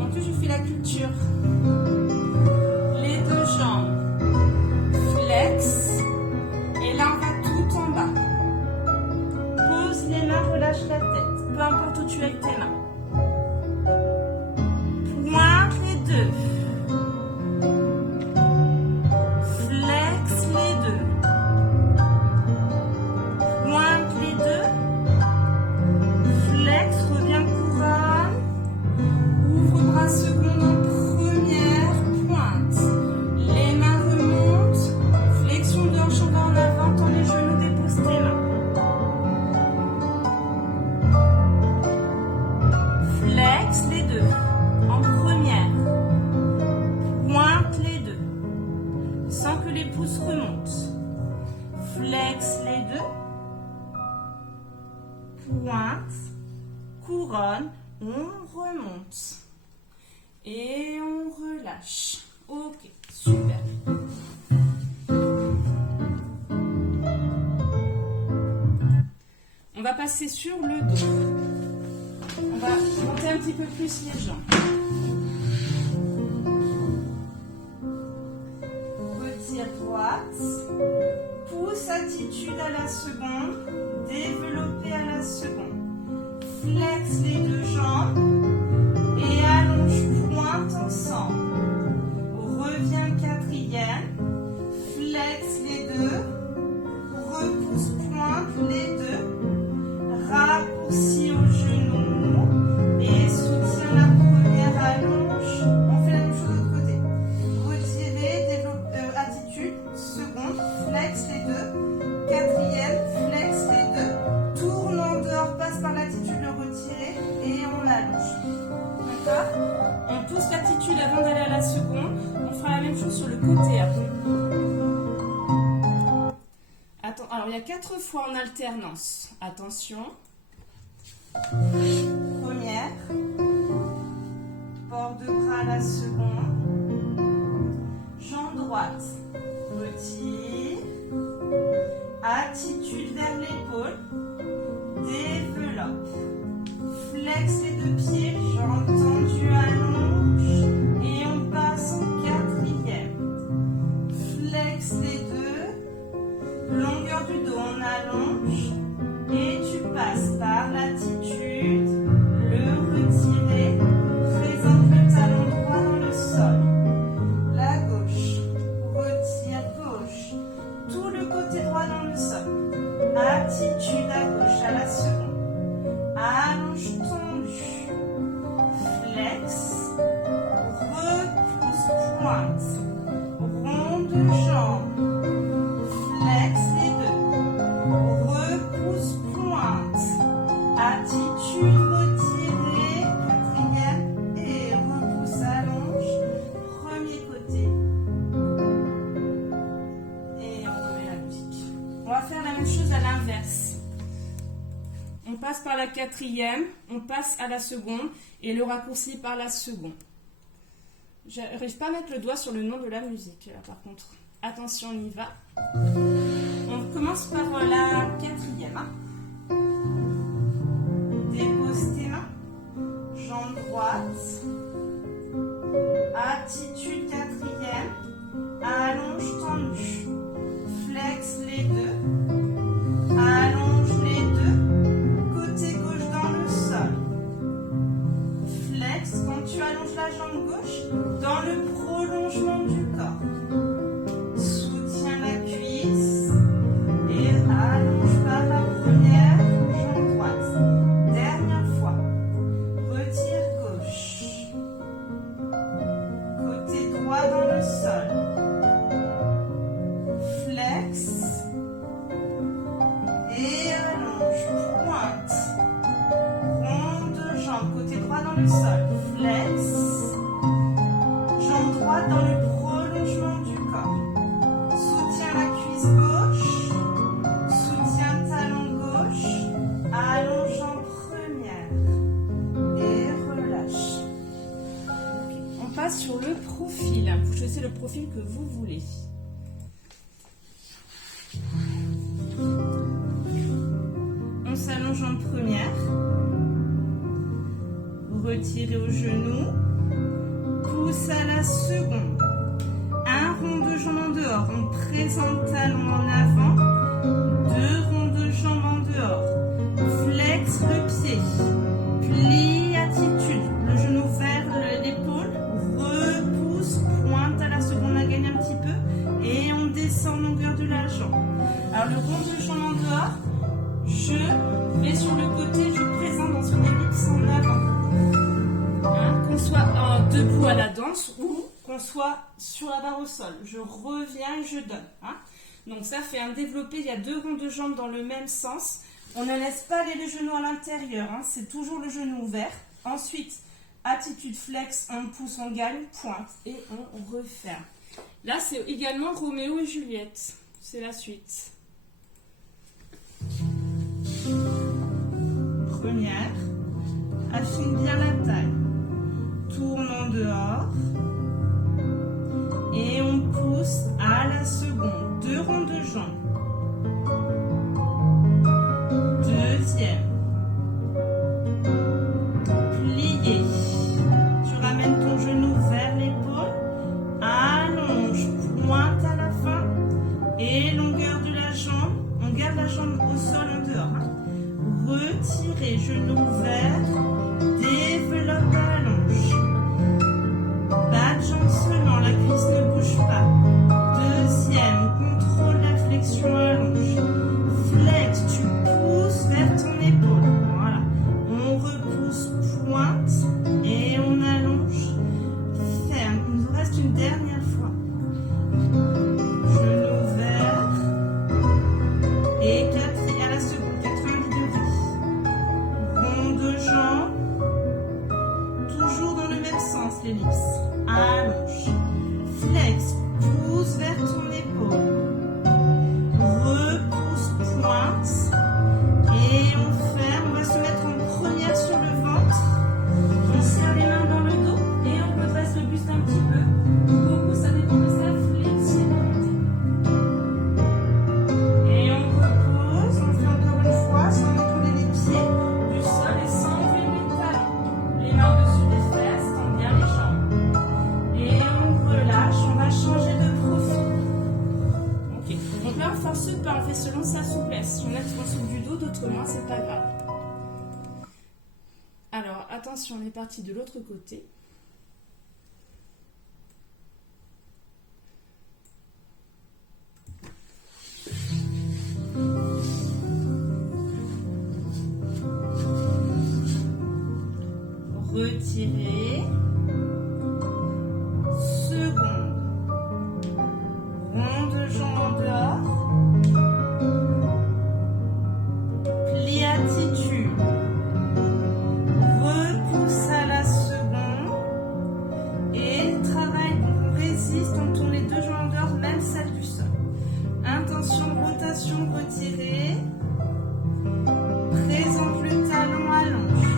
En plus, je fais la culture. Les deux jambes. Flex. Et là, on va tout en bas. Pose les mains, relâche la tête. Peu importe où tu es avec tes mains. Pointe les deux. Flex les deux. Pointe les deux. Flex, reviens couronne. Ouvre bras second en première. Pointe. Les mains remontent. Flexion de hanche, on va en avant. Tends les genoux, dépose tes mains. Flex les deux. En première. Pointe les deux. Sans que les pouces remontent. Flex les deux. Pointe. Couronne. On remonte. Et on relâche. Ok, super. On va passer sur le dos. On va monter un petit peu plus les jambes. Retire droite. Pousse attitude à la seconde. Développer à la seconde. Flex les deux jambes. Et allonge pointe ensemble. Reviens quatrième. Flex les deux. Repousse pointe les deux. Raccourci au genou. Et soutiens la première allonge. On fait la même chose de l'autre côté. Retire y a 4 fois en alternance. Attention. Première. Port de bras à la seconde. Jambe droite. Retire. Attitude vers l'épaule. Développe. Flex les 2 pieds. Jambes tendues, allonge. Et on passe en 4e. Flex les 2. Longueur du dos, on allonge. Et tu passes par l'attitude. Le retirer. Présente le talon droit dans le sol. La gauche. Retire gauche. Tout le côté droit dans le sol. Attitude à gauche à la seconde. Allonge tendu. Flex. Repousse pointe. Rond de jambe. Flex les 2. Repousse pointe. Attitude retirée. 4e. Et repousse allonge. Premier côté. Et on remet la musique. On va faire la même chose à l'inverse. On passe par la 4e, on passe à la seconde et le raccourci par la seconde. J'arrive pas à mettre le doigt sur le nom de la musique là, par contre. Attention, on y va. On commence par la 4e. Dépose tes mains. Jambe droite. Attitude 4e. Allonge tendu. Flex les 2. Allonge les 2. Côté gauche dans le sol. Flex quand tu allonges la jambe gauche dans le prolongement du corps. Soutiens la cuisse et allonge par la première jambe droite. Dernière fois. Retire gauche. Côté droit dans le sol. Flex. Et allonge. Pointe. Rond de jambe. Côté droit dans le sol. Flex. Jambe droite dans le prolongement du corps. Soutiens la cuisse gauche. Soutiens talon gauche. Allonge en première. Et relâche. On passe sur le profil. Vous choisissez le profil que vous voulez. On s'allonge en première. Retirez au genou. Pousse à la seconde. Un rond de jambe en dehors. On présente talon en avant. 2 ronds de jambe en dehors. Flex le pied. Plie attitude. Le genou vers l'épaule. Repousse. Pointe à la seconde. On a gagné un petit peu. Et on descend longueur de la jambe. Alors le rond de jambe en dehors. Je vais sur le côté. Je présente dans son ellipse en avant. Qu'on soit debout à la danse ou qu'on soit sur la barre au sol. Je reviens et je donne. Donc ça fait un développé. Il y a 2 ronds de jambes dans le même sens. On ne laisse pas aller les genoux à l'intérieur. C'est toujours le genou ouvert. Ensuite, attitude flex. On pousse, on gagne, pointe et on referme. Là, c'est également Roméo et Juliette. C'est la suite. Première. Affine bien la taille. Tourne en dehors. Et on pousse à la seconde. 2 ronds de jambes. Deuxième. Plié. Tu ramènes ton genou vers l'épaule. Allonge. Pointe à la fin. Et longueur de la jambe. On garde la jambe au sol en dehors. Retirez, genou ouvert. Développe, allonge. Bas de jambe seulement, la cuisse ne bouge pas. Deuxième, contrôle la flexion, allonge. Flex, tu pousses vers ton épaule. Voilà. On repousse, pointe et on allonge. Ferme. Il nous reste une dernière fois. Genou ouvert. Et à la seconde, 90 degrés. Rond de force pas, on fait selon sa souplesse. Il y en a qui vont soulever du dos, d'autres moins, c'est pas grave. Alors, attention, on est parti de l'autre côté. Retirez. Seconde. Rond de jambe en dehors. Plie attitude. Repousse à la seconde. Et travail, on résiste, on tourne les deux jambes en dehors, même celle du sol. Intention, rotation, retirez. Présente le talon, allonge.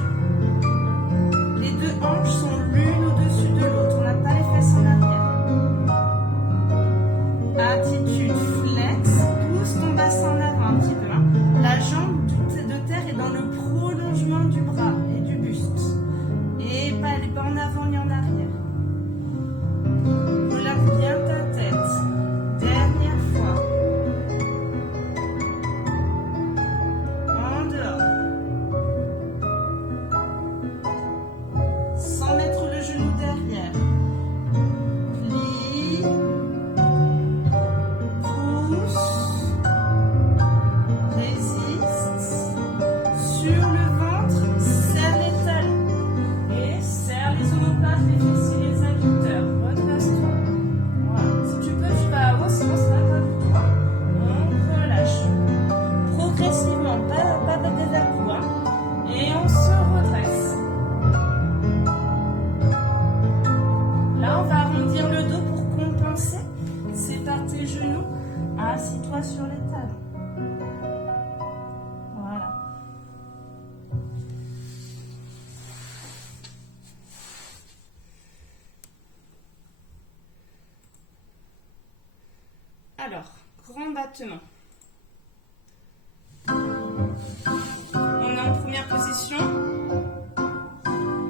Les deux hanches sont l'une au-dessus de l'autre. On n'a pas les fesses en arrière. Attitude flex. Pousse ton bassin en avant un petit peu. Hein. La jambe de terre est dans le prolongement du bras et du buste. Et pas, elle n'est pas en avant ni en arrière. Relâche bien ta tête. Dernière fois. En dehors. Sans mettre le genou derrière. Plie. Pousse. Résiste. Sur le ventre, serre les talons. Et serre les omoplates, les fessiers, les adducteurs. Redresse-toi. Voilà. Si tu peux, tu vas à haut, sinon ça va pas pour toi. On relâche. Progressivement, pas désert-vous. Et on se redresse. Là, on va arrondir le dos pour compenser. Sépare tes genoux. Assis-toi sur les talons. Voilà. Alors, grand battement. On est en première position.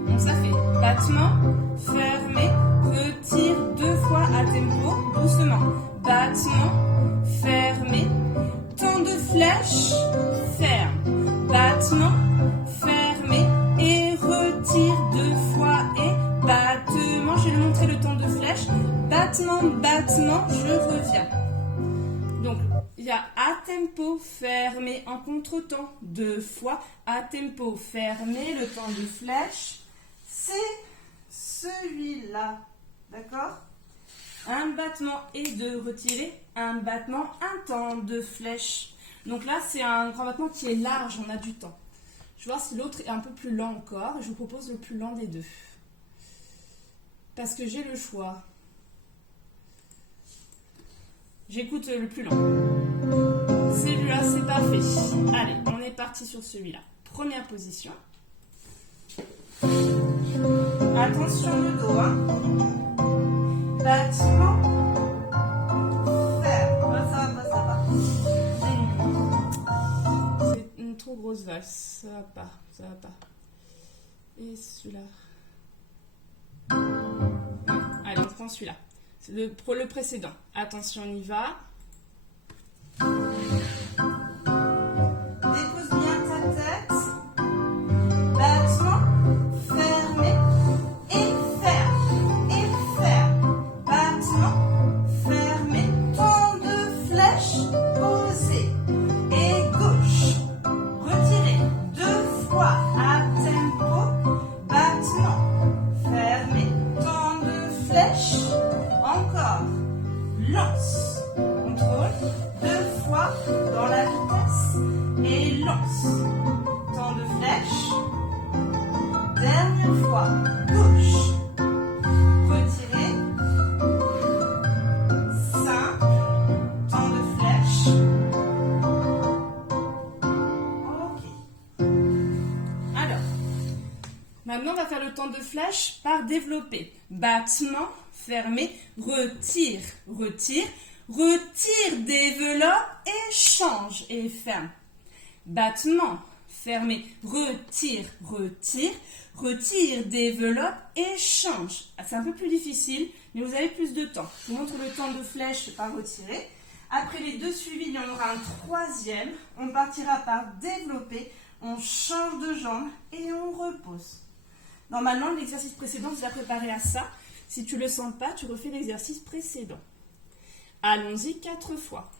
Donc ça fait battement, fermé, retire 2 fois à tempo, doucement. Battement, fermé, temps de flèche, ferme. Battement, fermé et retire 2 fois et battement. Je vais lui montrer le temps de flèche. Battement, battement, je reviens. Donc, il y a à tempo fermé en contre-temps 2 fois. À tempo fermé, le temps de flèche, C'est celui-là. D'accord? un battement et de retirer, un battement, un temps de flèche. Donc là, c'est un grand battement qui est large, on a du temps. Je vais voir si l'autre est un peu plus lent encore. Je vous propose le plus lent des deux. Parce que j'ai le choix. J'écoute le plus lent. Celui-là, c'est parfait. Allez, on est parti sur celui-là. Première position. Attention le dos. Hein. Battement. Ferme. Ça va. C'est une trop grosse valse. Ça va pas. Et celui-là. Allez, on prend celui-là. C'est le précédent. Attention, on y va. Dépose bien ta tête. Battement. Fermé. Et ferme. Battement. Fermé. Temps de flèche. Posé. Et gauche. Retirez 2 fois à tempo. Battement. Fermé. Temps de flèche. Encore. Lance. Contrôle. 2 fois dans la vitesse. Et lance. Temps de flèche. Dernière fois. Gauche. Retirez. Simple. Temps de flèche. Ok. Alors, maintenant, on va faire le temps de flèche par développé. Battement, fermé, retire, développe et change et ferme. Battement, fermé, retire, développe et change. C'est un peu plus difficile, mais vous avez plus de temps. Je vous montre le temps de flèche par retirer. Après les deux suivis, il y en aura un troisième. On partira par développer, on change de jambe et on repose. Normalement, l'exercice précédent, tu l'as préparé à ça. Si tu ne le sens pas, tu refais l'exercice précédent. Allons-y 4 fois.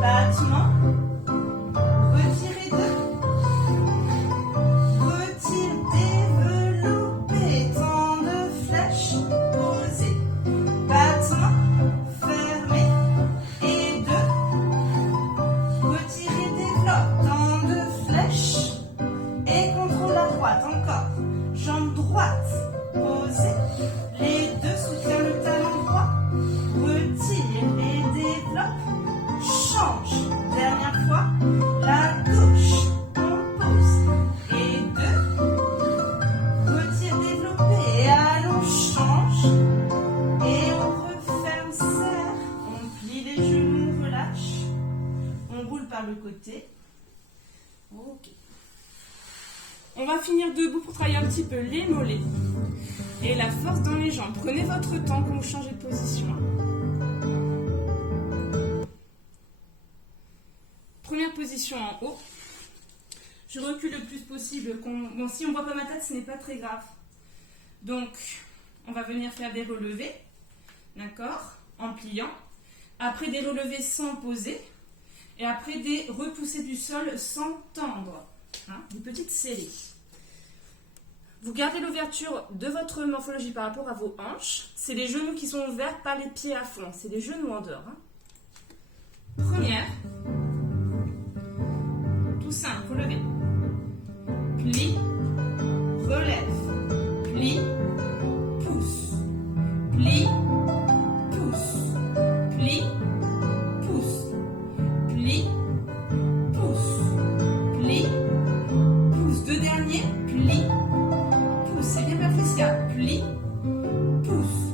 Battement. Retirez deux. Retire, développer. Temps de flèche. Posez. Battement. Fermez. Et deux. Retirez, développe. Temps de flèche. Et contrôle à droite. Encore. Jambe droite. Posez. Les deux soutiens le talon droit. Retire et développe. Change. Dernière fois. La gauche. On pose. Et deux. Retire, développer. Et allons, change. Et on referme, serre. On plie les genoux, on relâche. On roule par le côté. Ok. On va finir debout pour travailler un petit peu les mollets et la force dans les jambes. Prenez votre temps pour changer de position. Première position en haut. Je recule le plus possible. Bon, si on ne voit pas ma tête, ce n'est pas très grave. Donc, on va venir faire des relevés. D'accord? En pliant. Après des relevés sans poser. Et après des repoussées du sol sans tendre. Hein, des petites séries. Vous gardez l'ouverture de votre morphologie par rapport à vos hanches. C'est les genoux qui sont ouverts, pas les pieds à fond. C'est les genoux en dehors. Hein. Première. Tout simple, relevez. Plie, relève. Plie, pousse. Plie, pousse. Plie, pousse. Plie, pousse. Plie, pousse. Deux derniers. Plie, pousse. C'est bien Patricia. Plie, pousse.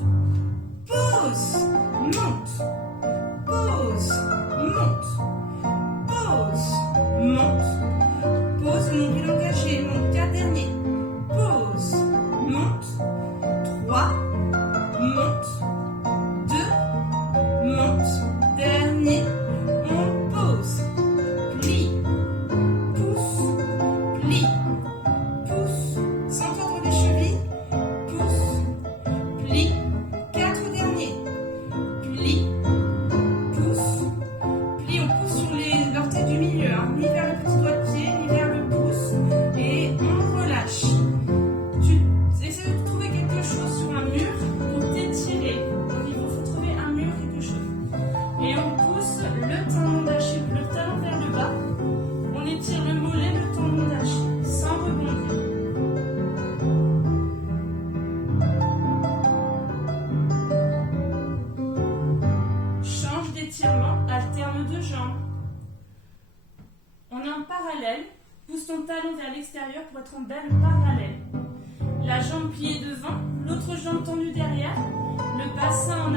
Pousse. Monte. Pose. Monte. Pose. Monte. Pose. Nombril engagé. Monte. Quatre derniers. Pose. Monte. 3. Monte. 2. Monte. Dernier. On pose. Plie. Pousse. Plie. Pousse. Sans tordre les chevilles. Pousse. Plie. 4 derniers. Plie. Pousse. Plie. On pousse sur l'orteil du milieu. Hein. Ni vers le petit doigt de pied, ni vers le pouce. Et on relâche. Tu essaies de trouver quelque chose sur un mur pour t'étirer. Donc il faut trouver un mur, quelque chose. Et on pousse le tendon d'Achille, le talon vers le bas. On étire le mollet, le tendon d'Achille, sans rebondir. Change d'étirement, alterne de jambes. On est en parallèle. Pousse ton talon vers l'extérieur pour être en belle parallèle. La jambe pliée devant, l'autre jambe tendue derrière, le bassin en